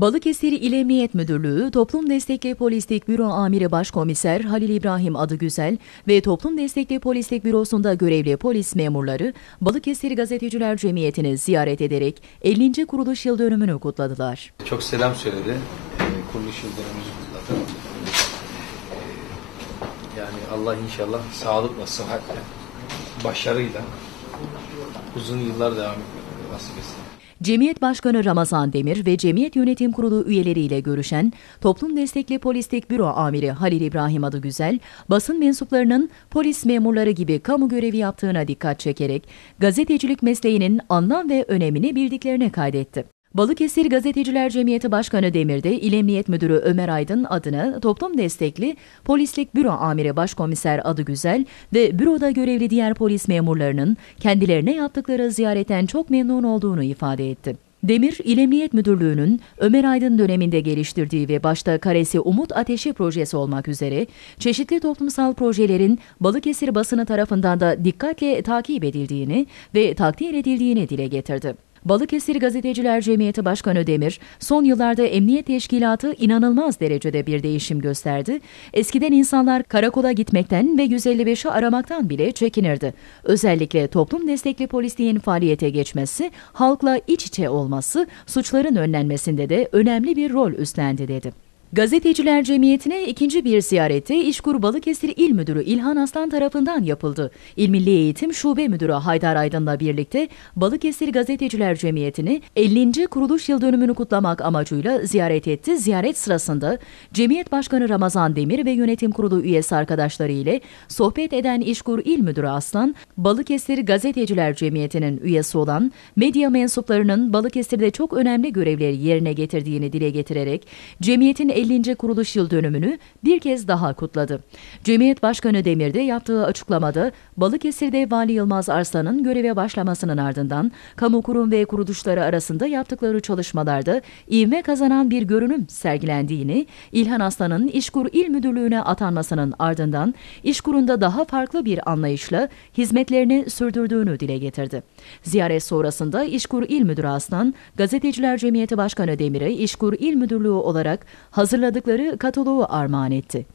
Balıkesir İl Emniyet Müdürlüğü, Toplum Destekli Polislik Büro Amiri Başkomiser Halil İbrahim Adıgüzel ve Toplum Destekli Polislik Bürosu'nda görevli polis memurları Balıkesir Gazeteciler Cemiyeti'ni ziyaret ederek 50. kuruluş yıl dönümünü kutladılar. Çok selam söyledi. Ee, kuruluş yıl dönümümüzü kutladı. Ee, yani Allah inşallah sağlıkla, sıhhatle, başarıyla uzun yıllar devam etmeyi nasip etsin. Cemiyet Başkanı Ramazan Demir ve Cemiyet Yönetim Kurulu üyeleriyle görüşen Toplum Destekli Polislik Büro Amiri Halil İbrahim Adıgüzel, basın mensuplarının polis memurları gibi kamu görevi yaptığına dikkat çekerek gazetecilik mesleğinin anlam ve önemini bildiklerine kaydetti. Balıkesir Gazeteciler Cemiyeti Başkanı Demir'de İl Emniyet Müdürü Ömer Aydın adına toplum destekli Polislik Büro Amiri Başkomiser Adı Güzel ve büroda görevli diğer polis memurlarının kendilerine yaptıkları ziyaretten çok memnun olduğunu ifade etti. Demir, İl Emniyet Müdürlüğü'nün Ömer Aydın döneminde geliştirdiği ve başta Karesi Umut Ateşi projesi olmak üzere çeşitli toplumsal projelerin Balıkesir basını tarafından da dikkatle takip edildiğini ve takdir edildiğini dile getirdi. Balıkesir Gazeteciler Cemiyeti Başkanı Demir, son yıllarda emniyet teşkilatı inanılmaz derecede bir değişim gösterdi. Eskiden insanlar karakola gitmekten ve 155'i aramaktan bile çekinirdi. Özellikle toplum destekli polisliğin faaliyete geçmesi, halkla iç içe olması, suçların önlenmesinde de önemli bir rol üstlendi dedi. Gazeteciler Cemiyeti'ne ikinci bir ziyarette İşkur Balıkesir İl Müdürü İlhan Aslan tarafından yapıldı. İl Milli Eğitim Şube Müdürü Haydar Aydın'la birlikte Balıkesir Gazeteciler Cemiyeti'ni 50. kuruluş yıl dönümünü kutlamak amacıyla ziyaret etti. Ziyaret sırasında Cemiyet Başkanı Ramazan Demir ve Yönetim Kurulu üyesi arkadaşları ile sohbet eden İşkur İl Müdürü Aslan, Balıkesir Gazeteciler Cemiyeti'nin üyesi olan medya mensuplarının Balıkesir'de çok önemli görevleri yerine getirdiğini dile getirerek cemiyetin 50. kuruluş yıl dönümünü bir kez daha kutladı. Cemiyet Başkanı Demir'de yaptığı açıklamada Balıkesir'de Vali Yılmaz Arslan'ın göreve başlamasının ardından kamu kurum ve kuruluşları arasında yaptıkları çalışmalarda ivme kazanan bir görünüm sergilendiğini, İlhan Aslan'ın İşkur İl Müdürlüğü'ne atanmasının ardından İşkur'unda daha farklı bir anlayışla hizmetlerini sürdürdüğünü dile getirdi. Ziyaret sonrasında İşkur İl Müdürü Aslan, Gazeteciler Cemiyeti Başkanı Demir'e İşkur İl Müdürlüğü olarak hazır hazırladıkları kataloğu armağan etti.